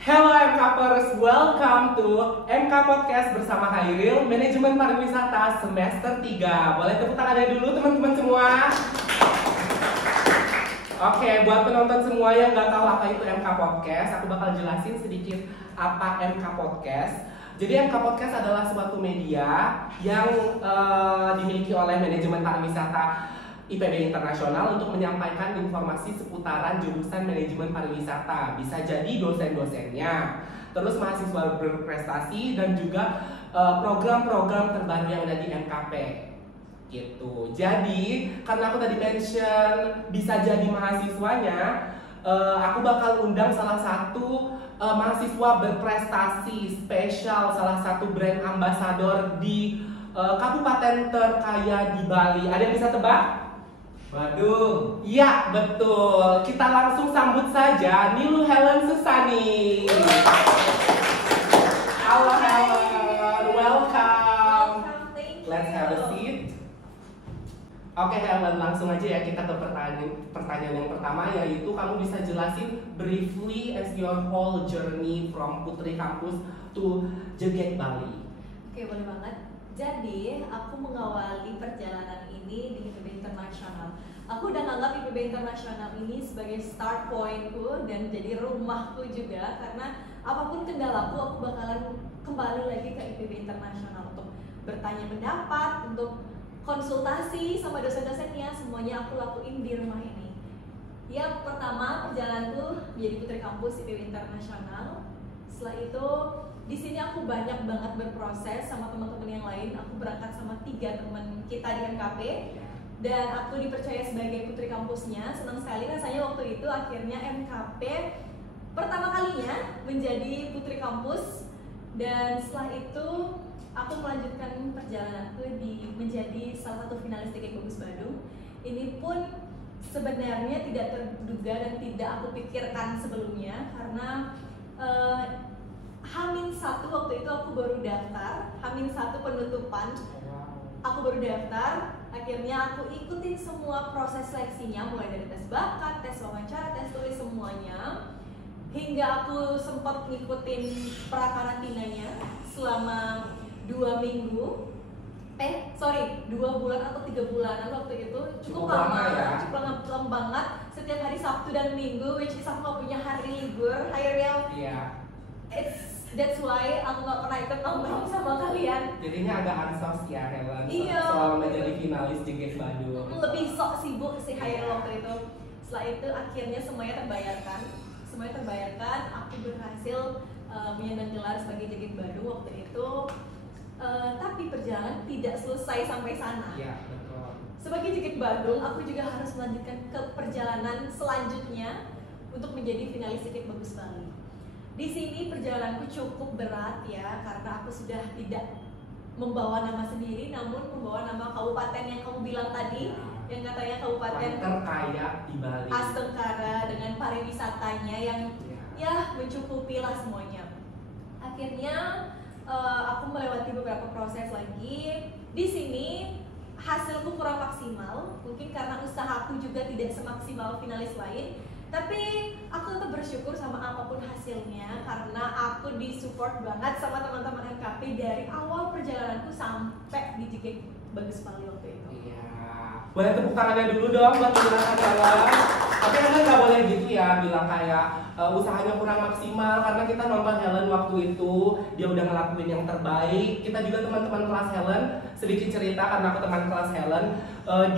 Hello MKpers, welcome to MK Podcast bersama Hairil, Manajemen Pariwisata semester 3. Boleh tepuk tangannya dulu teman-teman semua. Oke, buat penonton semua yang nggak tahu apa itu MK Podcast, aku bakal jelasin sedikit apa MK Podcast. Jadi MK Podcast adalah suatu media yang dimiliki oleh Manajemen Pariwisata IPB Internasional untuk menyampaikan informasi seputaran jurusan manajemen pariwisata. Bisa jadi dosen-dosennya, terus mahasiswa berprestasi, dan juga program-program terbaru yang ada di MKP. Gitu. Jadi, karena aku tadi mention bisa jadi mahasiswanya, aku bakal undang salah satu mahasiswa berprestasi spesial, salah satu brand ambassador di kabupaten terkaya di Bali. Ada yang bisa tebak? Badung. Ya, betul. Kita langsung sambut saja Nilu Helen Susani. Halo Helen, welcome. Let's have a seat. Oke Helen, langsung aja ya kita ke pertanyaan yang pertama, yaitu kamu bisa jelasin briefly as your whole journey from Putri Kampus to Jeget Bali. Oke, boleh banget. Jadi, aku mengawali perjalanan ini di IPB Internasional. Aku udah nganggap IPB Internasional ini sebagai start pointku dan jadi rumahku juga, karena apapun kendalaku, aku bakalan kembali lagi ke IPB Internasional untuk bertanya pendapat, untuk konsultasi sama dosen-dosennya, semuanya aku lakuin di rumah ini. Yang pertama, perjalananku menjadi Putri Kampus IPB Internasional. Setelah itu, di sini aku banyak banget berproses sama teman-teman yang lain. Aku berangkat sama 3 teman kita di MKP dan aku dipercaya sebagai putri kampusnya. Senang sekali rasanya waktu itu akhirnya MKP pertama kalinya menjadi putri kampus, dan setelah itu aku melanjutkan perjalananku di menjadi salah satu finalis Tiket Bagus Badung. Ini pun sebenarnya tidak terduga dan tidak aku pikirkan sebelumnya, karena H-1 waktu itu aku baru daftar, H-1 penutupan, aku baru daftar. Akhirnya aku ikutin semua proses seleksinya, mulai dari tes bakat, tes wawancara, tes tulis, semuanya. Hingga aku sempat ngikutin prakarantinanya selama 2 minggu. 2 bulan atau 3 bulanan waktu itu. Cukup lama ya? Cukup lama banget. Setiap hari Sabtu dan Minggu, which is aku gak punya hari libur. Hairil. Iya. That's why aku gak pernah ikut nongkrong sama kalian. Jadinya agak ansos ya Helen, Iya. soal menjadi finalis Jeget Badung. Lebih sok sibuk sih Hairil waktu itu. Setelah itu akhirnya semuanya terbayarkan. Aku berhasil menyandang gelar sebagai Jeget Badung waktu itu. Tapi perjalanan tidak selesai sampai sana. Iya, betul. Sebagai Jeget Badung, aku juga harus melanjutkan ke perjalanan selanjutnya untuk menjadi finalis Tiket Bagus Bali. Di sini perjalananku cukup berat ya, karena aku sudah tidak membawa nama sendiri, namun membawa nama kabupaten yang kamu bilang tadi, yang katanya kabupaten terkaya di Bali. Astengkara dengan pariwisatanya yang ya mencukupi lah semuanya. Akhirnya aku melewati beberapa proses lagi. Di sini hasilku kurang maksimal, mungkin karena usahaku juga tidak semaksimal finalis lain. Tapi aku tetap bersyukur sama apapun hasilnya, karena aku disupport banget sama teman-teman MKP dari awal perjalananku sampai di Jeget Bagus Bali waktu itu. Iya. Boleh tepuk tangannya dulu dong buat penjelasan Helen. Tapi Helen nggak boleh gitu ya, bilang kayak usahanya kurang maksimal, karena kita nonton Helen waktu itu, dia udah ngelakuin yang terbaik. Kita juga teman-teman kelas Helen, sedikit cerita karena aku teman kelas Helen,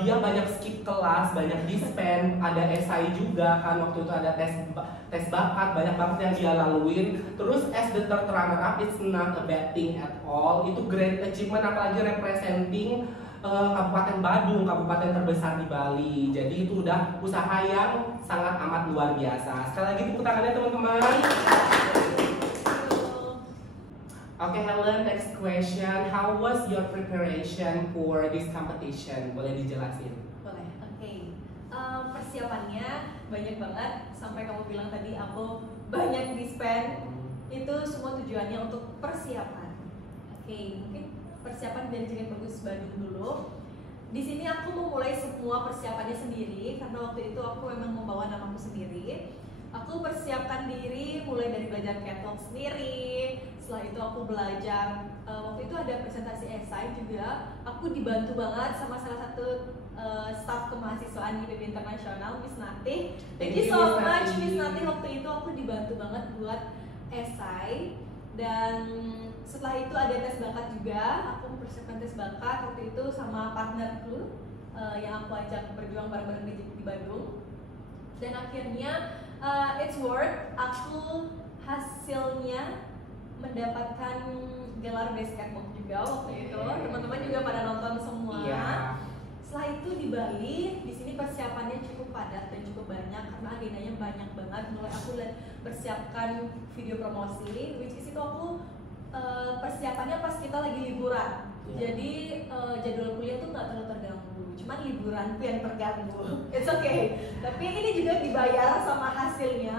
dia banyak skip kelas, banyak dispen, ada esai juga kan, waktu itu ada tes bakat, banyak banget yang dia laluin. Terus as the third runner up, it's not a bad thing at all. Itu great achievement, apalagi representing Kabupaten Badung, kabupaten terbesar di Bali. Jadi itu udah usaha yang sangat amat luar biasa. Sekali lagi tepuk tangannya teman-teman. Oke Helen, next question. How was your preparation for this competition? Boleh dijelasin? Boleh, oke. Persiapannya banyak banget. Sampai kamu bilang tadi aku banyak di-spend. Itu semua tujuannya untuk persiapan. Oke, mungkin persiapan dari Jeget Bagus Badung dulu. Di sini aku memulai semua persiapannya sendiri, karena waktu itu aku memang membawa namaku sendiri. Aku mempersiapkan diri mulai dari belajar catwalk sendiri. Setelah itu aku belajar waktu itu ada presentasi esai juga. Aku dibantu banget sama salah satu staf kemahasiswaan IPB Internasional, Miss Natih. Thank you so much Miss Natih. Waktu itu aku dibantu banget buat esai. Dan setelah itu ada tes bakat juga. Aku mempersiapkan tes bakat waktu itu sama partnerku yang aku ajak berjuang bareng-bareng di Bandung. Dan akhirnya it's worth, aku hasilnya mendapatkan gelar Best Catwalk juga waktu itu. Teman-teman juga pada nonton semua. Setelah itu di Bali, di sini persiapannya cukup padat dan cukup banyak karena agendanya banyak banget. Mulai aku persiapkan video promosi, which is itu aku persiapannya pas kita lagi liburan. Jadi jadwal kuliah tuh nggak terlalu terganggu, cuman liburan tuh yang terganggu. It's okay. Tapi ini juga dibayar sama hasilnya.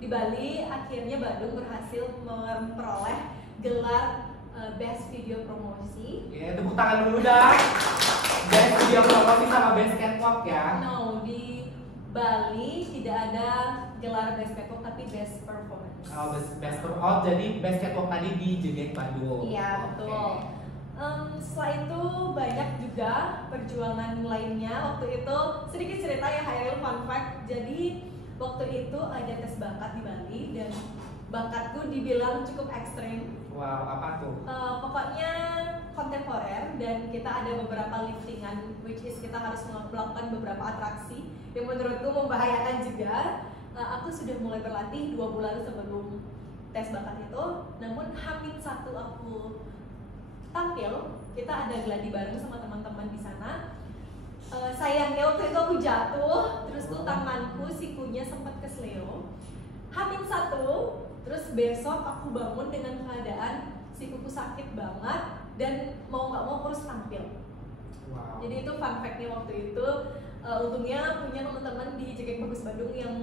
Di Bali akhirnya Badung berhasil memperoleh gelar Best Video Promosi. Tepuk tangan dulu dah. Best Video Promosi sama Best Catwalk ya. No, di Bali tidak ada gelar Best Catwalk tapi Best Performance. Jadi Best Catwalk tadi di JGX Bandung. Iya, betul. Setelah itu banyak juga perjuangan lainnya. Waktu itu sedikit cerita ya, Hairil, fun fact. Jadi waktu itu ada tes bakat di Bali dan bakatku dibilang cukup ekstrim. Wow, apa tuh? Pokoknya kontemporer dan kita ada beberapa liftingan, which is kita harus melakukan beberapa atraksi yang menurutku membahayakan juga. Aku sudah mulai berlatih 2 bulan sebelum tes bakat itu, namun H-1 aku tampil, kita ada gladi bareng sama teman-teman di sana. Sayangnya waktu itu aku jatuh, terus tuh tanganku, sikunya sempat kesleo. H-1, terus besok aku bangun dengan keadaan sikuku sakit banget dan mau nggak mau harus tampil. Wow. Jadi itu fun fact-nya waktu itu. Untungnya punya teman-teman di JGX Bagus Bandung yang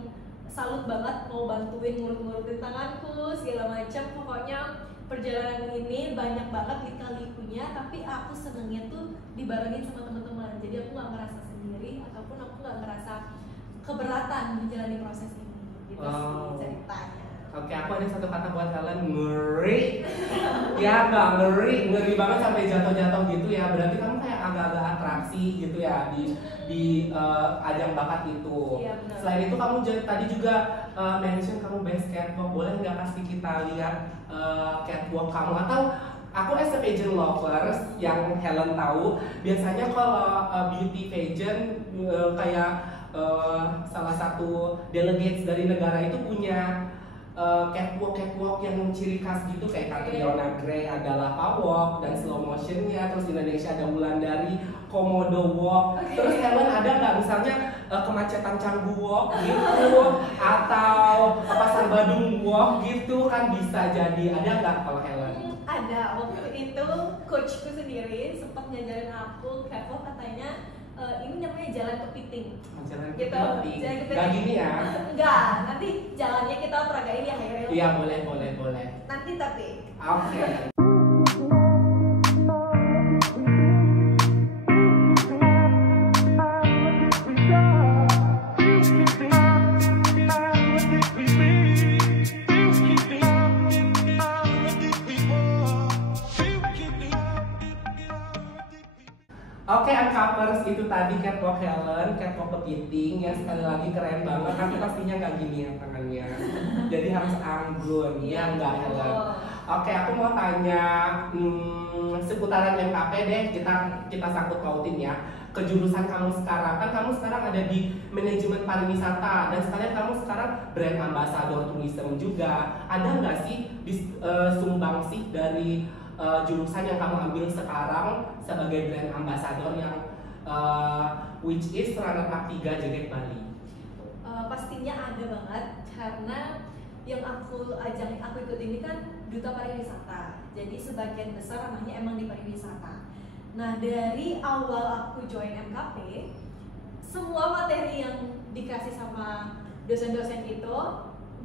salut banget, mau bantuin ngurut-ngurutin tanganku segala macam. Pokoknya perjalanan ini banyak banget lika-likunya, tapi aku senengnya tuh dibarengin sama teman-teman. Jadi aku nggak ngerasa sendiri ataupun aku nggak ngerasa keberatan menjalani proses ini. Gitu sih ceritanya. Oke, aku ada satu kata buat kalian, ngeri. Ya nggak ngeri banget sampai jatuh-jatuh gitu ya. Berarti kamu kayak agak-agak atraksi gitu ya di ajang bakat itu. Iya, benar. Selain itu kamu tadi juga mention kamu Best Catwalk. Boleh nggak kasih kita lihat catwalk kamu? Atau aku as a pageant lovers yang Helen tahu, biasanya kalau beauty pageant kayak salah satu delegates dari negara itu punya catwalk yang ciri khas gitu, kayak Catriona Gray ada lava walk dan slow motionnya, terus di Indonesia ada Wulandari Komodo walk. Terus Helen ada nggak misalnya kemacetan Canggu walk gitu, atau Pasar Badung walk gitu, kan bisa jadi. Ada nggak kalau Helen? Ada. Waktu itu coachku sendiri sempat ngajarin aku catwalk, katanya ini namanya jalan kepiting. Jalan Gitu. kepiting. Jalan kepiting. Gak gini ya? Enggak, nanti jalannya kita peragain ya, Hairil. Iya, boleh. Nanti tapi. Oke. Oke, Uncovers itu tadi catwalk Helen, catwalk kepiting yang sekali lagi keren banget. Tapi pastinya nggak gini ya tangannya, jadi harus anggun, ya nggak Helen? Oke, aku mau tanya seputaran MKP deh, kita sangkut pautin ya ke jurusan kamu sekarang. Kan kamu sekarang ada di manajemen pariwisata dan sekalian kamu sekarang brand ambassador tourism juga. Ada nggak sih sumbangsih dari jurusan yang kamu ambil sekarang sebagai brand ambassador yang which is runner up 3 JGX Bali? Pastinya ada banget, karena yang aku ikut ini kan duta pariwisata. Jadi sebagian besar ranahnya emang di pariwisata. Nah, dari awal aku join MKP, semua materi yang dikasih sama dosen-dosen itu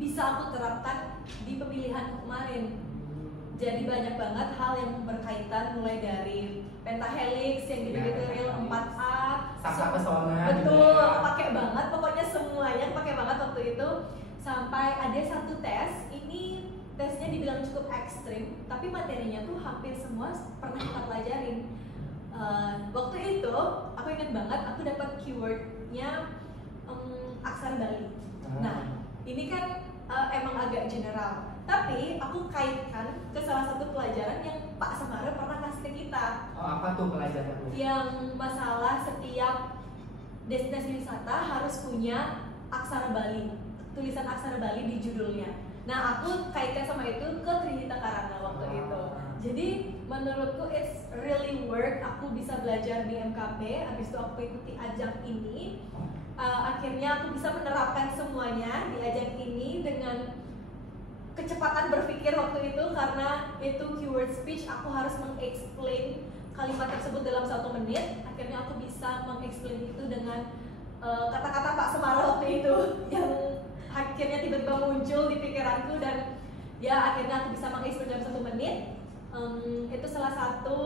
bisa aku terapkan di pemilihan kemarin. Jadi banyak banget hal yang berkaitan, mulai dari pentahelix yang gitu-gitu, real 4A, Sasa pesona. betul, pakai banget, pokoknya semuanya pakai banget waktu itu. sampai ada satu tes, ini tesnya dibilang cukup ekstrim, tapi materinya tuh hampir semua pernah kita pelajarin. Waktu itu aku ingat banget aku dapat keywordnya aksara Bali. Nah ini kan emang agak general, tapi aku kaitkan ke salah satu pelajaran yang Pak Semara pernah kasih ke kita. Oh, apa tuh pelajarannya? Yang masalah setiap destinasi wisata harus punya aksara Bali, tulisan aksara Bali di judulnya. Nah aku kaitkan sama itu ke Trihita Karana waktu itu. Jadi menurutku it's really work. Aku bisa belajar di MKP, habis itu aku ikuti ajang ini. Akhirnya aku bisa menerapkan semuanya di ajang ini dengan kecepatan berpikir waktu itu, karena itu keyword speech, aku harus meng-explain kalimat tersebut dalam 1 menit. Akhirnya aku bisa meng-explain itu dengan kata-kata Pak Semara waktu itu yang akhirnya tiba-tiba muncul di pikiranku, dan ya akhirnya aku bisa meng-explain dalam 1 menit. Itu salah satu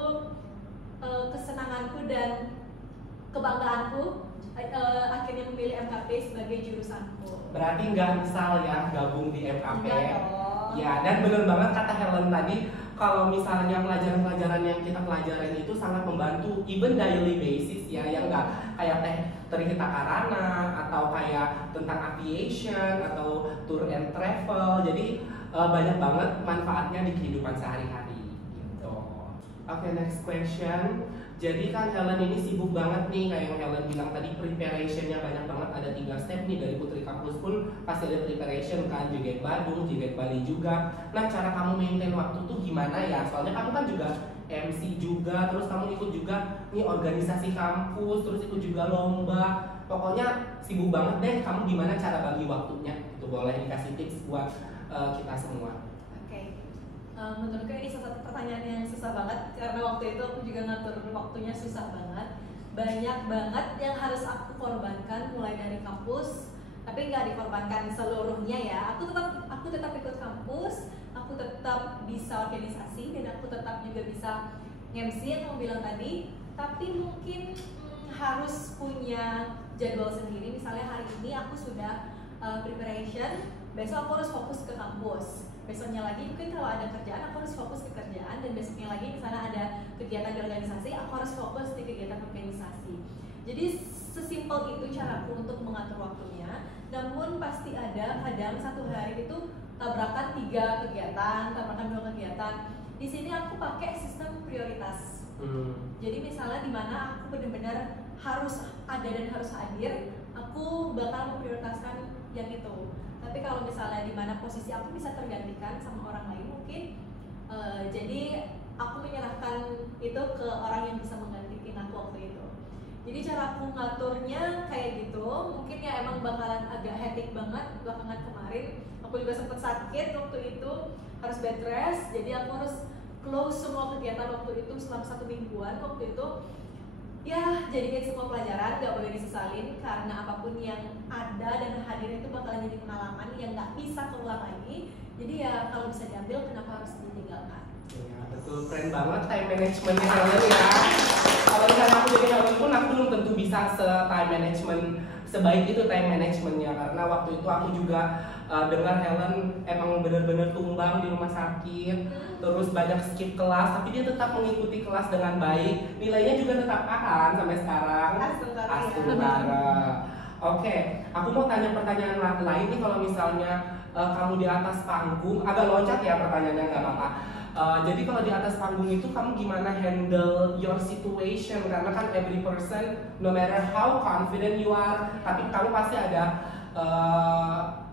kesenanganku dan kebanggaanku akhirnya memilih MKP sebagai jurusanku. Berarti nggak misal ya gabung di MKP. Ya, dan bener banget kata Helen tadi, kalau misalnya pelajaran-pelajaran yang kita pelajarin itu sangat membantu, even daily basis ya, yang nggak kayak Trihita Karana atau kayak tentang aviation atau tour and travel. Jadi banyak banget manfaatnya di kehidupan sehari-hari gitu. Oke, next question. Jadi kan Helen ini sibuk banget nih, kayak yang Helen bilang tadi, preparationnya banyak banget, ada 3 step nih. Dari Putri Kampus pun pasti ada preparation kan, JGET Badung, JGET Bali juga. Nah cara kamu maintain waktu tuh gimana ya? Soalnya kamu kan juga MC juga, terus kamu ikut juga nih organisasi kampus, terus ikut juga lomba. Pokoknya sibuk banget deh, kamu gimana cara bagi waktunya? Itu boleh dikasih tips buat kita semua. Menurutku ini salah satu pertanyaan yang susah banget, karena waktu itu aku juga ngatur waktunya susah banget. Banyak banget yang harus aku korbankan mulai dari kampus, tapi nggak dikorbankan seluruhnya ya. Aku tetap ikut kampus, aku tetap bisa organisasi, dan aku tetap juga bisa MC yang kamu bilang tadi. Tapi mungkin harus punya jadwal sendiri. Misalnya hari ini aku sudah preparation, besok aku harus fokus ke kampus. Besoknya lagi mungkin kalau ada kerjaan aku harus fokus ke kerjaan, dan besoknya lagi misalnya ada kegiatan di organisasi aku harus fokus di kegiatan organisasi. Jadi sesimpel itu caraku untuk mengatur waktunya. Namun pasti ada kadang satu hari itu tabrakan 3 kegiatan, tabrakan 2 kegiatan. Di sini aku pakai sistem prioritas. Jadi misalnya di mana aku benar-benar harus ada dan harus hadir, aku bakal memprioritaskan yang itu. Tapi kalau misalnya di mana posisi aku bisa tergantikan sama orang lain mungkin, jadi aku menyerahkan itu ke orang yang bisa menggantikan aku waktu itu. Jadi cara aku ngaturnya kayak gitu. Mungkin ya emang bakalan agak hectic banget belakangan kemarin. Aku juga sempat sakit waktu itu, harus bed rest. Jadi aku harus close semua kegiatan waktu itu selama 1 mingguan waktu itu. Ya, jadikan semua pelajaran, gak boleh disesalin, karena apapun yang ada dan hadir itu bakalan jadi pengalaman yang gak bisa keulang lagi. Jadi ya kalau bisa diambil, kenapa harus ditinggalkan? Ya betul, keren banget time managementnya Helen ya. Kalau misalnya aku jadi Helen pun aku belum tentu bisa time management sebaik itu time managementnya, karena waktu itu aku juga dengar Helen emang benar-benar tumbang di rumah sakit, terus banyak skip kelas, tapi dia tetap mengikuti kelas dengan baik, nilainya juga tetap A kan sampai sekarang. Astungara. Oke, aku mau tanya pertanyaan lain nih. Kalau misalnya kamu di atas panggung, agak loncat ya pertanyaannya, nggak apa-apa. Jadi kalau di atas panggung itu kamu gimana handle your situation? Karena kan every person, no matter how confident you are, tapi kamu pasti ada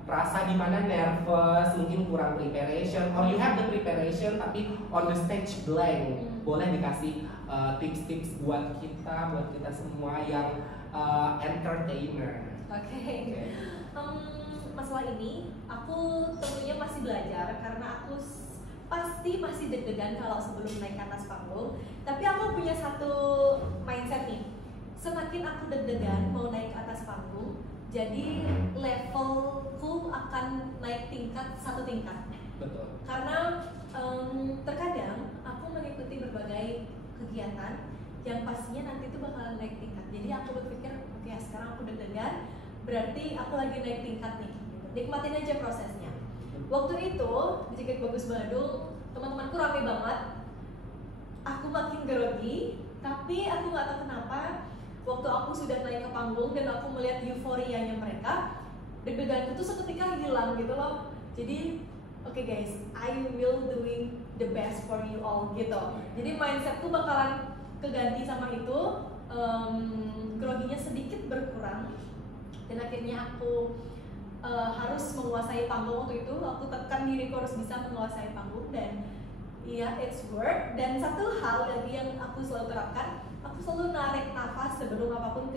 rasa dimana nervous, mungkin kurang preparation, or you have the preparation tapi on the stage blank. Boleh dikasih tips-tips buat kita semua yang entertainer. Oke. Masalah ini aku tentunya masih belajar, karena aku pasti masih deg-degan kalau sebelum naik ke atas panggung. Tapi aku punya satu mindset nih, semakin aku deg-degan mau naik ke atas panggung, jadi levelku akan naik satu tingkat. Betul. Karena terkadang aku mengikuti berbagai kegiatan yang pastinya nanti itu bakalan naik tingkat. Jadi aku berpikir, oke, sekarang aku deg-degan, berarti aku lagi naik tingkat nih. Gitu. nikmatin aja prosesnya. Waktu itu di Cekik Bagus Badung, teman-temanku rame banget. Aku makin grogi, tapi aku nggak tahu kenapa. Waktu aku sudah naik ke panggung dan aku melihat euforianya mereka, deg-deganku tuh seketika hilang gitu loh. Jadi oke guys, I will doing the best for you all gitu. Jadi mindsetku bakalan keganti sama itu, groginya sedikit berkurang. Dan akhirnya aku harus menguasai panggung waktu itu. Aku tekan diriku harus bisa menguasai panggung dan ya it's work. Dan satu hal lagi yang aku selalu terapkan, aku selalu narik nafas sebelum apapun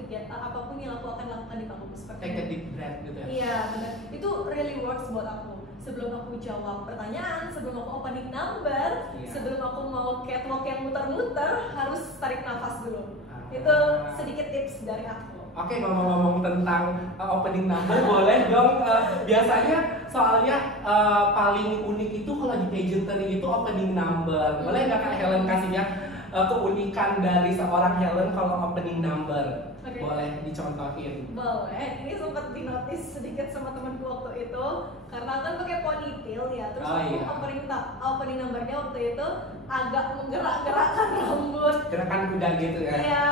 yang aku akan lakukan di panggung seperti Take a deep breath gitu ya. Iya benar, itu really works buat aku. Sebelum aku jawab pertanyaan, sebelum aku opening number, sebelum aku mau catwalk yang muter-muter, harus tarik nafas dulu. Itu sedikit tips dari aku. Oke, ngomong-ngomong tentang opening number, boleh dong. Biasanya soalnya paling unik itu kalau di pageantry itu opening number. Boleh nggak Kak Helen kasihnya keunikan dari seorang Helen kalau opening number? Okay. Boleh dicontohin? Boleh. Ini sempat dinotis sedikit sama temanku waktu itu, karena kan pakai ponytail ya. Terus opening numbernya waktu itu agak menggerak-gerakkan rambut. Gerakan kuda gitu ya? Iya.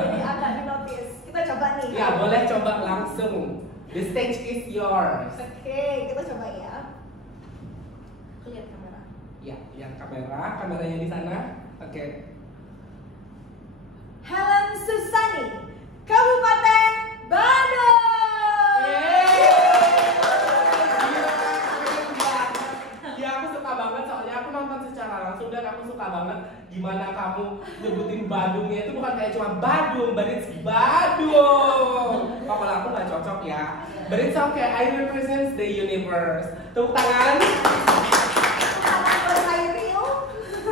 Jadi agak dinotis. Kita coba nih. Ya, boleh coba langsung. The stage is yours. Oke, kita coba ya. Lihat kamera. Ya, lihat kamera. Kameranya di sana. Oke. Helen Susani, Kabupaten Bandung. Ya, aku suka banget soalnya aku nonton secara langsung dan aku suka banget gimana kamu nyebutin Badungnya itu bukan kayak cuma Badung, but it's Badung. Oh, kalau aku nggak cocok ya. But it's okay, I represent the universe. Tepuk tangan.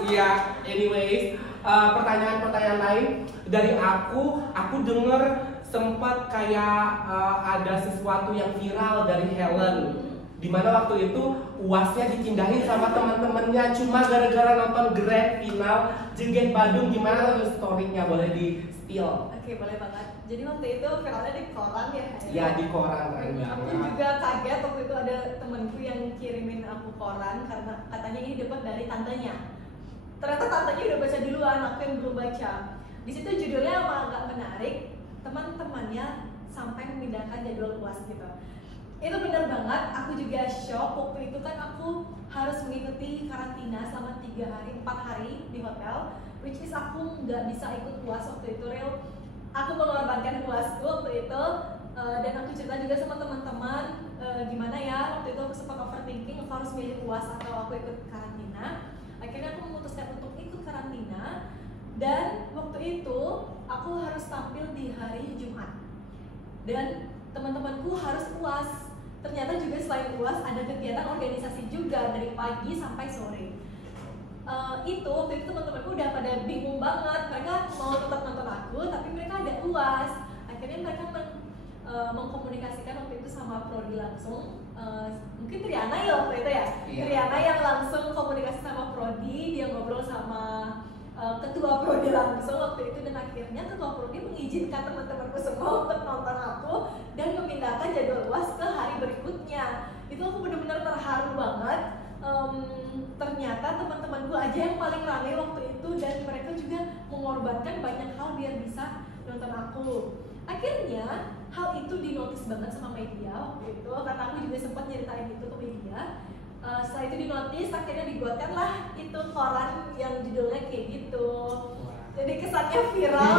Iya, anyways, pertanyaan-pertanyaan lain dari aku denger sempat kayak ada sesuatu yang viral dari Helen, dimana waktu itu UASnya dipindahin sama teman-temannya cuma gara-gara nonton grand final Joget Badung. Gimana tuh story-nya, boleh di spill? Oke, boleh banget. Jadi waktu itu viralnya di koran ya? Ya, di koran, keren banget. Aku juga kaget waktu itu ada temanku yang kirimin aku koran karena katanya ini dapat dari tantenya. Ternyata tantenya udah baca duluan, aku yang belum baca. Di situ judulnya agak menarik, teman-temannya sampai memindahkan jadwal UAS gitu. Itu benar banget, aku juga shock. Waktu itu kan aku harus mengikuti karantina selama 4 hari di hotel, which is aku nggak bisa ikut UAS waktu itu. Real, aku mengorbankan UASku waktu itu, dan aku cerita juga sama teman-teman gimana ya waktu itu aku sempat overthinking aku harus milih UAS atau aku ikut karantina. Akhirnya aku memutuskan untuk ikut karantina, dan waktu itu aku harus tampil di hari Jumat dan teman-temanku harus UAS. Ternyata juga selain UAS ada kegiatan organisasi juga dari pagi sampai sore. Itu waktu itu teman-temanku udah pada bingung banget, mereka mau tetap nonton aku tapi mereka ada UAS. Akhirnya mereka mengkomunikasikan waktu itu sama prodi langsung. Mungkin Triana ya waktu itu ya, Triana yang langsung komunikasi sama prodi, dia ngobrol sama ketua prodi langsung waktu itu, dan akhirnya ketua prodi mengizinkan teman-temanku semua untuk nonton aku dan memindahkan jadwal UAS ke hari berikutnya. Itu aku benar-benar terharu banget. Ternyata teman-temanku aja yang paling ramai waktu itu, dan mereka juga mengorbankan banyak hal biar bisa nonton aku. Akhirnya hal itu dinotis banget sama media waktu itu, karena aku juga sempat nyeritain itu ke media. Setelah itu dinotis, akhirnya dibuatkanlah itu koran yang judulnya kayak gitu. Jadi kesannya viral.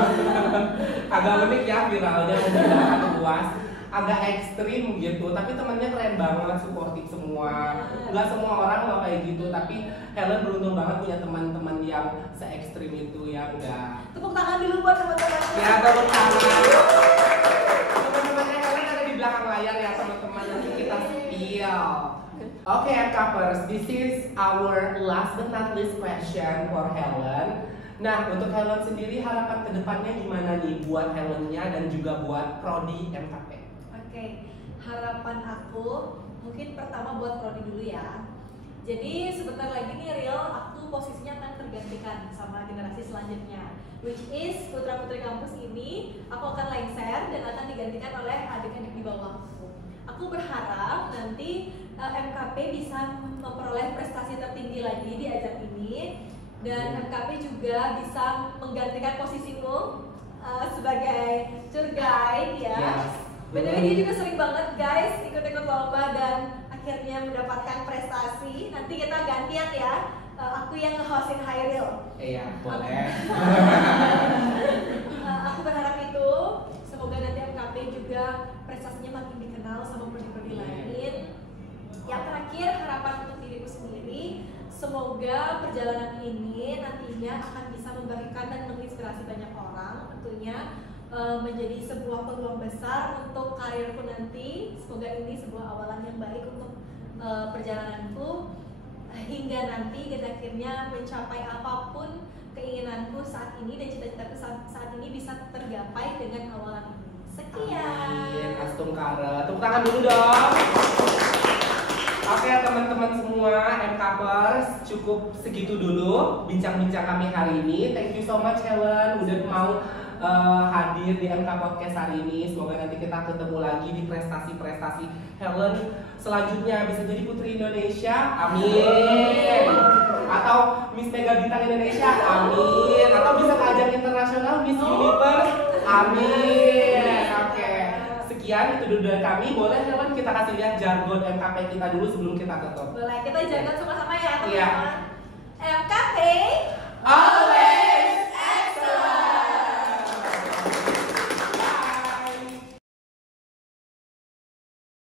Agak unik ya viralnya memindahkan UAS, agak ekstrim gitu. Tapi temennya keren banget, suportif semua. Nggak semua orang nggak kayak gitu, tapi Helen beruntung banget punya teman-teman yang se-ekstrim itu ya. Enggak. Tepuk tangan dulu buat teman-teman. Ya, tepuk tangan. Teman-temannya Helen ada di belakang layar ya teman-teman, nanti kita spill. Oke, Capers, this is our last but not least question for Helen. Nah, untuk Helen sendiri harapan kedepannya gimana nih buat Helennya dan juga buat prodi MKP? Oke, harapan aku mungkin pertama buat prodi dulu ya. Jadi sebentar lagi nih Real, aku posisinya akan tergantikan sama generasi selanjutnya, which is putra-putri kampus ini aku akan lengser dan akan digantikan oleh adik-adik di bawahku. Aku aku berharap nanti MKP bisa memperoleh prestasi tertinggi lagi di ajang ini, dan MKP juga bisa menggantikan posisimu sebagai tour guide ya. Bener, dia juga sering banget guys ikut-ikut lomba dan akhirnya mendapatkan prestasi. Nanti kita gantian ya, aku yang nge-hostin Hairil. Iya, boleh. Aku berharap itu, semoga nanti MKP juga prestasinya makin dikenal sama prodi-prodi lain. Yang terakhir, harapan untuk diriku sendiri, semoga perjalanan ini nantinya akan bisa memberikan dan menginspirasi banyak orang, tentunya menjadi sebuah peluang besar untuk karirku nanti. Semoga ini sebuah awalan yang baik untuk perjalananku hingga nanti akhirnya mencapai apapun keinginanku saat ini dan cita-citaku saat ini bisa tergapai dengan awalan ini. Sekian. Amin, Astungkara. Tepuk tangan dulu dong. Oke teman-teman semua, MKpers, cukup segitu dulu bincang-bincang kami hari ini. Thank you so much Helen udah mau hadir di MK Podcast hari ini. Semoga nanti kita ketemu lagi di prestasi-prestasi Helen selanjutnya, bisa jadi Putri Indonesia, amin. Atau Miss Mega Bintang Indonesia, amin. Atau bisa ke ajang internasional Miss Universe, amin. Oke, sekian itu dulu dari kami. Boleh Helen kita kasih lihat jargon MKP kita dulu sebelum kita tutup? Boleh, kita jaga sama-sama ya teman-teman. Iya. MKP.